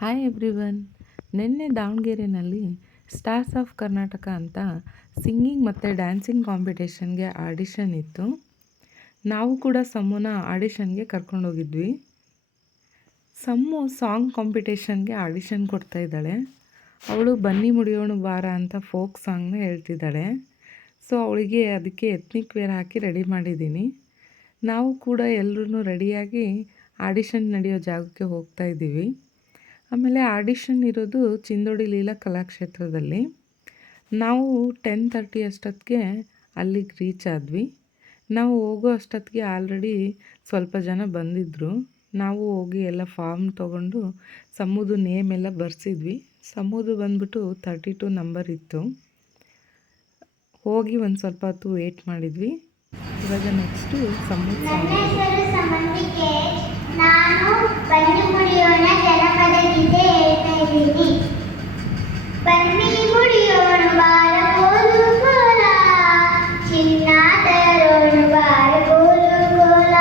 Hi everyone. ನಿನ್ನೆ ದಾವಣಗೆರೆಯಲ್ಲಿ stars of Karnataka ಅಂತ ಸಿಂಗಿಂಗ್ ಮತ್ತು ಡ್ಯಾನ್ಸಿಂಗ್ ಕಾಂಪಿಟೇಷನ್ಗೆ ಆಡಿಷನ್ ಇತ್ತು. ನಾವು ಕೂಡ ಸಮ್ಮುನ ಆಡಿಷನ್ಗೆ ಕರ್ಕೊಂಡೋಗಿದ್ವಿ. ಸಮ್ಮು ಸಾಂಗ್ ಕಾಂಪಿಟೇಷನ್ಗೆ ಆಡಿಷನ್ ಕೊಡ್ತಾ ಇದ್ದಾಳೆ. ಅವಳು ಬನ್ನಿ ಮುಡಿಯೋಣ ಬಾರ ಅಂತ ಫೋಕ್ ಸಾಂಗ್ನ ಹೇಳ್ತಿದ್ದಾಳೆ. ಸೊ ಅವಳಿಗೆ ಅದಕ್ಕೆ ಎತ್ನಿಕ್ ವೇರ್ ಹಾಕಿ ರೆಡಿ ಮಾಡಿದ್ದೀನಿ. ನಾವು ಕೂಡ ಎಲ್ಲರೂ ರೆಡಿಯಾಗಿ ಆಡಿಷನ್ ನಡೆಯೋ ಜಾಗಕ್ಕೆ ಹೋಗ್ತಾ ಇದ್ದೀವಿ. ಆಮೇಲೆ ಆಡಿಷನ್ ಇರೋದು ಚಿಂದೋಡಿ ಲೀಲಾ ಕಲಾಕ್ಷೇತ್ರದಲ್ಲಿ. ನಾವು 10:30 ಅಷ್ಟೊತ್ತಿಗೆ ಅಲ್ಲಿಗೆ ರೀಚ್ ಆದ್ವಿ. ನಾವು ಹೋಗೋ ಅಷ್ಟೊತ್ತಿಗೆ ಆಲ್ರೆಡಿ ಸ್ವಲ್ಪ ಜನ ಬಂದಿದ್ದರು. ನಾವು ಹೋಗಿ ಎಲ್ಲ ಫಾರ್ಮ್ ತೊಗೊಂಡು ಸಮ್ಮುದು ನೇಮ್ ಎಲ್ಲ ಬರೆಸಿದ್ವಿ. ಸಮ್ಮುದು ಬಂದ್ಬಿಟ್ಟು 32 ನಂಬರ್ ಇತ್ತು. ಹೋಗಿ ಒಂದು ಸ್ವಲ್ಪ ಹೊತ್ತು ವೇಟ್ ಮಾಡಿದ್ವಿ. ಇವಾಗ ನೆಕ್ಸ್ಟು ಸಮ್ಮು ನಾನು ಬನ್ನಿ ಮುಡಿಯೋಣ ಜನಪದ ಗೀತೆ ಹೇಳ್ತಾ ಇದ್ದೀನಿ. ಬನ್ನಿ ಮುಡಿಯೋಣ ಬಾರ ಕೋಲು ಕೋಲ, ಚಿನ್ನಾದರೋಣ ಬಾರ ಕೋಲು ಕೋಲ,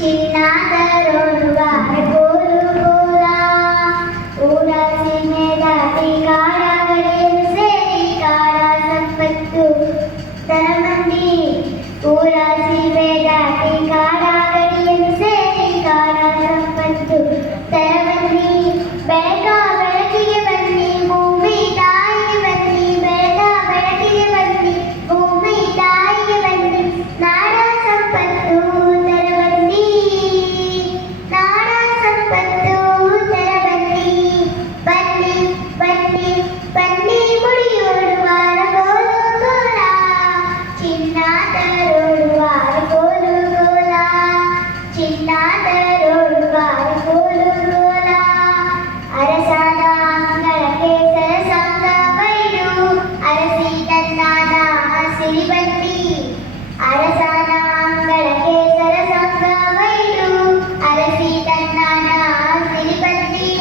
ಚಿನ್ನಾದರೋಣ ಬಾರ ಕೋಲು ಕೋಲ. ಊರ ಸೀಮೆ ದಾಟಿ ಕಾಡಗಡೆಯನ್ನು ಸೇರಿ ಕಾಡ ಸಂಪತ್ತು ತರಮಂದಿ. ಊರ ಸೀಮೆ ದಾಟಿ ಕಾಡಗಡೆಯನ್ನು ಸೇರಿ ಕಾಡ ಸಂಪತ್ತು ತರಮಂದಿ. ಬೆಳಕ ಬೆಳಕಿಗೆ ಬನ್ನಿ ಭೂಮಿ ತಾಯಿಗೆ ಬನ್ನಿ, ಬೆಳಕ ಬೆಳಕಿಗೆ ಬನ್ನಿ ಭೂಮಿ ತಾಯಿಗೆ ಬನ್ನಿ. ನಾಡ ಸಂಪತ್ತು ತರಬಂದಿ, ನಾಡ ಸಂಪತ್ತು ತರಬಂದಿ. ಬನ್ನಿ ಬನ್ನಿ ಬನ್ನಿ ಮುಡಿಯೋಣ ಬಾರ ಕೋಲು ಕೋಲ, ಚಿನ್ನಾದರೋಣ ಬಾರ ಕೋಲು ಕೋಲ, ಚಿನ್ನಾದರೋಣ ಬಾರ ಕೋಲು ಕೋಲ. ಅರಸನ ಅಂಗಳಕ್ಕೆ ಸರಸಂಗ ಬೈದು ಅರಸಿ ತಂದಾನ ಸಿರಿಬಂದಿ. ಅರಸನ ಅಂಗಳಕ್ಕೆ ಸರಸಂಗ ಬೈದು ಅರಸಿ ತಂದಾನ ಸಿರಿಬಂದಿ.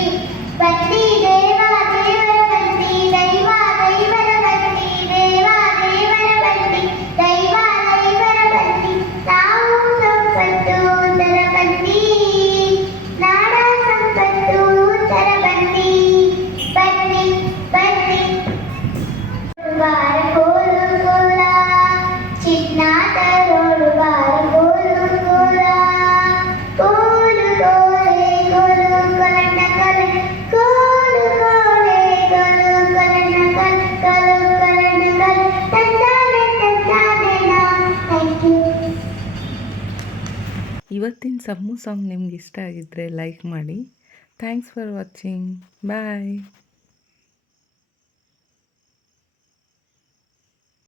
ಬಂದಿ ದೇವ ದೇವರ ಬಂದಿ, ದೈವ ದೈವರ ಬಂದಿ, ದೇವ ದೇವರ ಬಂದಿ, ದೈವ ದೈವರ ಬಂದಿ. ನಾವು ಸಂಪತ್ತು ತರಬಂದಿ, ನಾಡ ಸಂಪತ್ತು ತರಬಂದಿ. ಬನ್ನಿ ಬನ್ನಿ ಬಾರ ಕೋಲು ಕೋಲ, ಚಿನ್ನಾದರೋಣ ಬಾರ ಕೋಲು ಕೋಲ. ಕೋಲು ಕೋಲೆ ಕೋಲು ಕೊಲಣ್ಣ ಕಲ, ಕೋಲು ಕೋಲೆ ಕೋಲು ಕೊಲಣ್ಣ ಕಲ, ಕೋಲು ಕೊಲಣ್ಣ ಕಲ. ತಂದಾನೆ ತಂದಾನೆ ನಾ. Thank you. ಇವತ್ತಿನ ಸಮ್ಮು ಸಾಂಗ್ ನಿಮ್ಗೆ ಇಷ್ಟ ಆಗಿದ್ದರೆ ಲೈಕ್ ಮಾಡಿ. Thanks for watching. ಬಾಯ್.